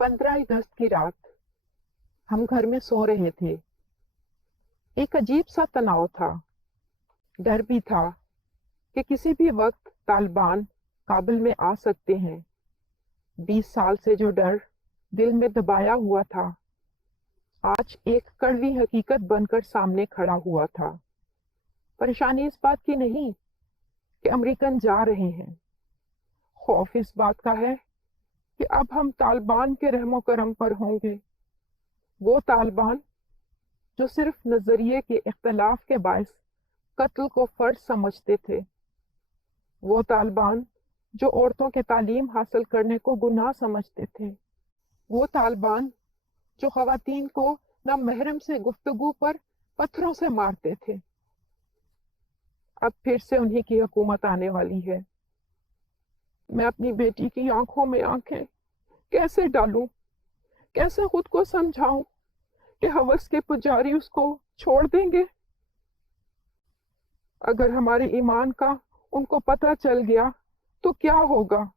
15 अगस्त की रात हम घर में सो रहे थे। एक अजीब सा तनाव था। डर भी था कि किसी भी वक्त तालिबान काबुल में आ सकते हैं। 20 साल से जो डर दिल में दबाया हुआ था, आज एक कड़वी हकीकत बनकर सामने खड़ा हुआ था। परेशानी इस बात की नहीं कि अमेरिकन जा रहे हैं। खौफ इस बात का है कि अब हम तालिबान के रहमो करम पर होंगे। वो तालिबान जो सिर्फ नजरिए के इख्तलाफ के बायस कत्ल को फर्ज समझते थे। वो तालिबान जो औरतों के तालीम हासिल करने को गुनाह समझते थे। वो तालिबान जो खवातीन को नामहरम से गुफ्तगू पर पत्थरों से मारते थे। अब फिर से उन्हीं की हुकूमत आने वाली है। मैं अपनी बेटी की आंखों में आंखें कैसे डालूं, कैसे खुद को समझाऊं कि हवस के पुजारी उसको छोड़ देंगे। अगर हमारे ईमान का उनको पता चल गया तो क्या होगा।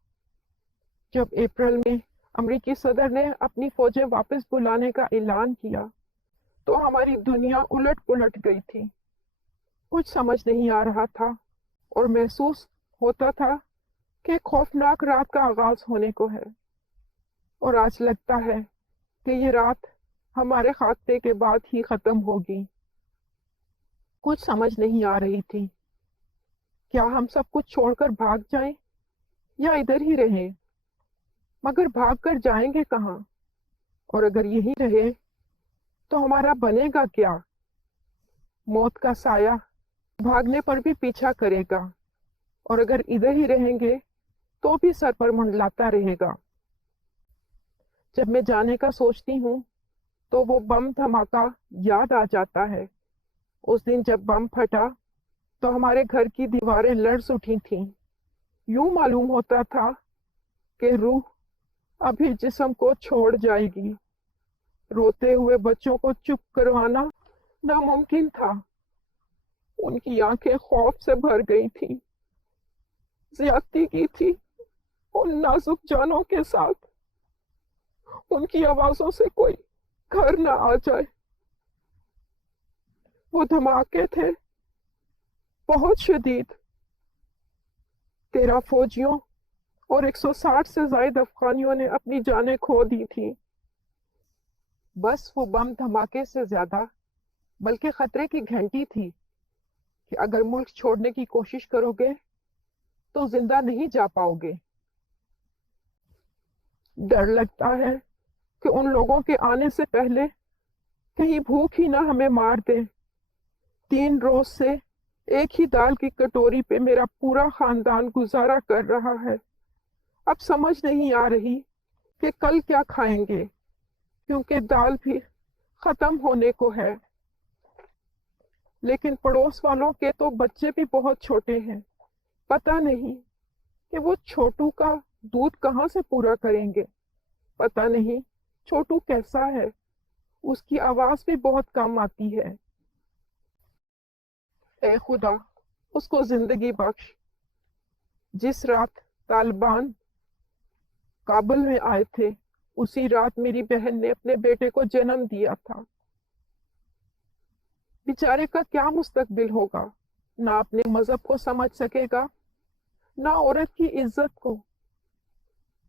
जब अप्रैल में अमेरिकी सदर ने अपनी फौजें वापस बुलाने का ऐलान किया तो हमारी दुनिया उलट पुलट गई थी। कुछ समझ नहीं आ रहा था और महसूस होता था कि खौफनाक रात का आगाज होने को है। और आज लगता है कि ये रात हमारे खाते के बाद ही खत्म होगी। कुछ समझ नहीं आ रही थी, क्या हम सब कुछ छोड़कर भाग जाएं या इधर ही रहें। मगर भाग कर जाएंगे कहाँ, और अगर यही रहे तो हमारा बनेगा क्या। मौत का साया भागने पर भी पीछा करेगा, और अगर इधर ही रहेंगे तो भी सर पर मंडलाता रहेगा। जब मैं जाने का सोचती हूँ तो वो बम धमाका याद आ जाता है। उस दिन जब बम फटा तो हमारे घर की दीवारें लर्ज उठी थीं। यूं मालूम होता था कि रूह अभी जिस्म को छोड़ जाएगी। रोते हुए बच्चों को चुप करवाना नामुमकिन था। उनकी आंखें खौफ से भर गई थीं। ज्यादती की थी उन नाजुक जानों के साथ। उनकी आवाजों से कोई घर ना आ जाए। वो धमाके थे बहुत शदीद। 13 फौजियों और 160 से ज्यादा अफगानियों ने अपनी जानें खो दी थी। बस वो बम धमाके से ज्यादा बल्कि खतरे की घंटी थी कि अगर मुल्क छोड़ने की कोशिश करोगे तो जिंदा नहीं जा पाओगे। डर लगता है कि उन लोगों के आने से पहले कहीं भूख ही ना हमें मार दे। 3 रोज से एक ही दाल की कटोरी पे मेरा पूरा खानदान गुजारा कर रहा है। अब समझ नहीं आ रही कि कल क्या खाएंगे, क्योंकि दाल भी खत्म होने को है। लेकिन पड़ोस वालों के तो बच्चे भी बहुत छोटे हैं। पता नहीं कि वो छोटू का दूध कहाँ से पूरा करेंगे। पता नहीं छोटू कैसा है, उसकी आवाज भी बहुत कम आती है। ए खुदा, उसको जिंदगी बख्श। जिस रात तालिबान काबुल में आए थे उसी रात मेरी बहन ने अपने बेटे को जन्म दिया था। बेचारे का क्या मुस्तकबिल होगा। ना अपने मजहब को समझ सकेगा, ना औरत की इज्जत को।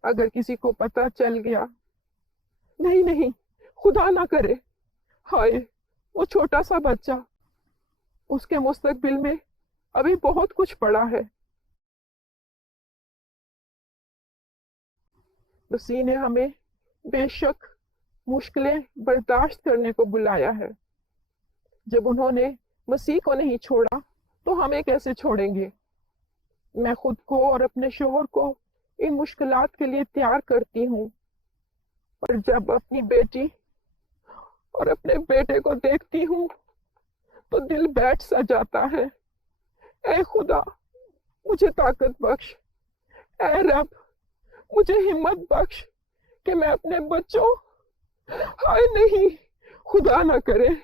अगर किसी को पता चल गया। नहीं नहीं, खुदा ना करे। हाय, वो छोटा सा बच्चा, उसके मुस्तकबिल में अभी बहुत कुछ पड़ा है। उसी ने हमें बेशक मुश्किलें बर्दाश्त करने को बुलाया है। जब उन्होंने मसीह को नहीं छोड़ा तो हमें कैसे छोड़ेंगे। मैं खुद को और अपने शोहर को इन मुश्किलात के लिए तैयार करती हूँ, पर जब अपनी बेटी और अपने बेटे को देखती हूँ तो दिल बैठ सा जाता है। ऐ खुदा, मुझे ताकत बख्श। ऐ रब, मुझे हिम्मत बख्श कि मैं अपने बच्चों। हाय नहीं, खुदा ना करे,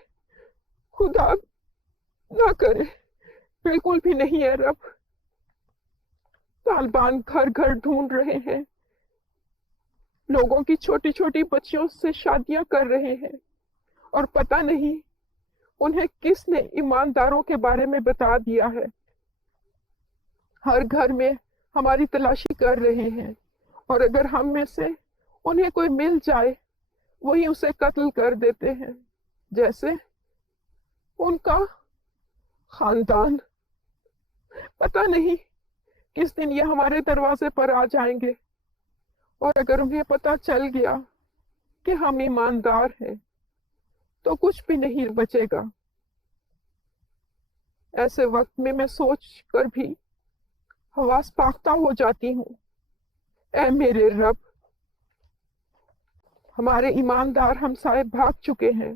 खुदा ना करे, बिल्कुल भी नहीं है रब। तालिबान घर घर ढूंढ रहे हैं। लोगों की छोटी छोटी बच्चियों से शादियां कर रहे हैं और पता नहीं उन्हें किसने ईमानदारों के बारे में बता दिया है। हर घर में हमारी तलाशी कर रहे हैं और अगर हम में से उन्हें कोई मिल जाए वही उसे कत्ल कर देते हैं, जैसे उनका खानदान। पता नहीं किस दिन ये हमारे दरवाजे पर आ जाएंगे और अगर उन्हें पता चल गया कि हम ईमानदार हैं तो कुछ भी नहीं बचेगा। ऐसे वक्त में मैं सोच कर भी हवास पाख्ता हो जाती हूँ। ऐ मेरे रब, हमारे ईमानदार हमसाए भाग चुके हैं,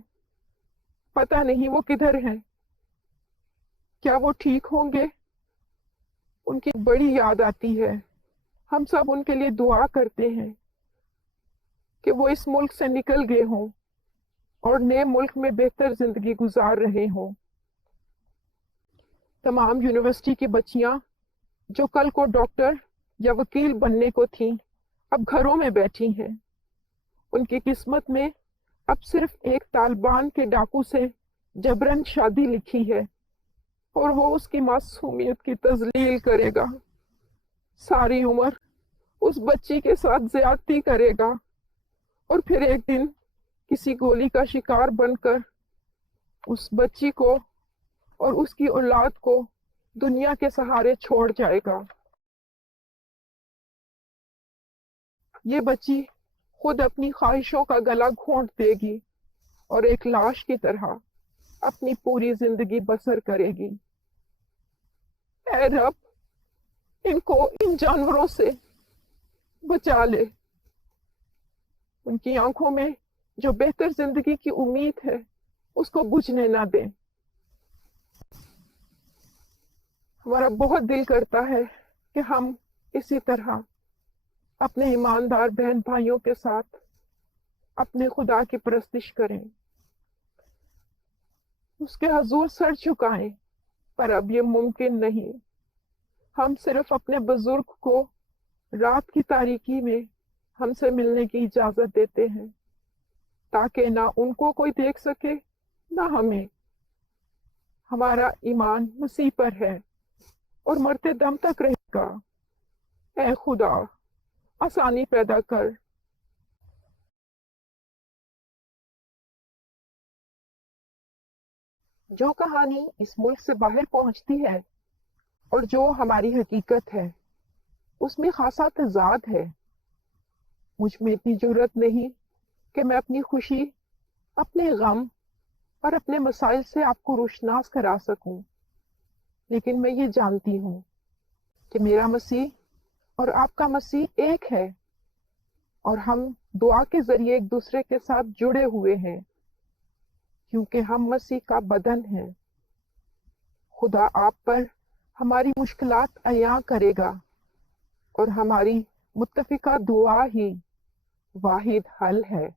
पता नहीं वो किधर हैं। क्या वो ठीक होंगे? उनकी बड़ी याद आती है। हम सब उनके लिए दुआ करते हैं कि वो इस मुल्क से निकल गए हों और नए मुल्क में बेहतर जिंदगी गुजार रहे हों। तमाम यूनिवर्सिटी की बच्चियां जो कल को डॉक्टर या वकील बनने को थीं, अब घरों में बैठी हैं। उनकी किस्मत में अब सिर्फ एक तालिबान के डाकू से जबरन शादी लिखी है और वो उसकी मासूमियत की तजलील करेगा। सारी उम्र उस बच्ची के साथ ज्यादती करेगा और फिर एक दिन किसी गोली का शिकार बनकर उस बच्ची को और उसकी औलाद को दुनिया के सहारे छोड़ जाएगा। ये बच्ची खुद अपनी ख्वाहिशों का गला घोंट देगी और एक लाश की तरह अपनी पूरी जिंदगी बसर करेगी। ऐ रब, इनको इन जानवरों से बचा ले। उनकी आंखों में जो बेहतर जिंदगी की उम्मीद है उसको बुझने ना दे। हमारा बहुत दिल करता है कि हम इसी तरह अपने ईमानदार बहन भाइयों के साथ अपने खुदा की परस्तिश करें, उसके हजूर सर झुकाएं, पर अब ये मुमकिन नहीं। हम सिर्फ अपने बुजुर्ग को रात की तारीकी में हमसे मिलने की इजाजत देते हैं ताकि ना उनको कोई देख सके ना हमें। हमारा ईमान मसीह पर है और मरते दम तक रहेगा। ऐ खुदा, आसानी पैदा कर। जो कहानी इस मुल्क से बाहर पहुंचती है और जो हमारी हकीकत है उसमें खासा तजाद है। मुझ में इतनी जुर्रत नहीं कि मैं अपनी खुशी, अपने गम और अपने मसाइल से आपको रोशनास करा सकूं, लेकिन मैं ये जानती हूँ कि मेरा मसीह और आपका मसीह एक है और हम दुआ के जरिए एक दूसरे के साथ जुड़े हुए हैं क्योंकि हम मसीह का बदन हैं। खुदा आप पर हमारी मुश्किलात अया करेगा और हमारी मुत्तफिका दुआ ही वाहिद हल है।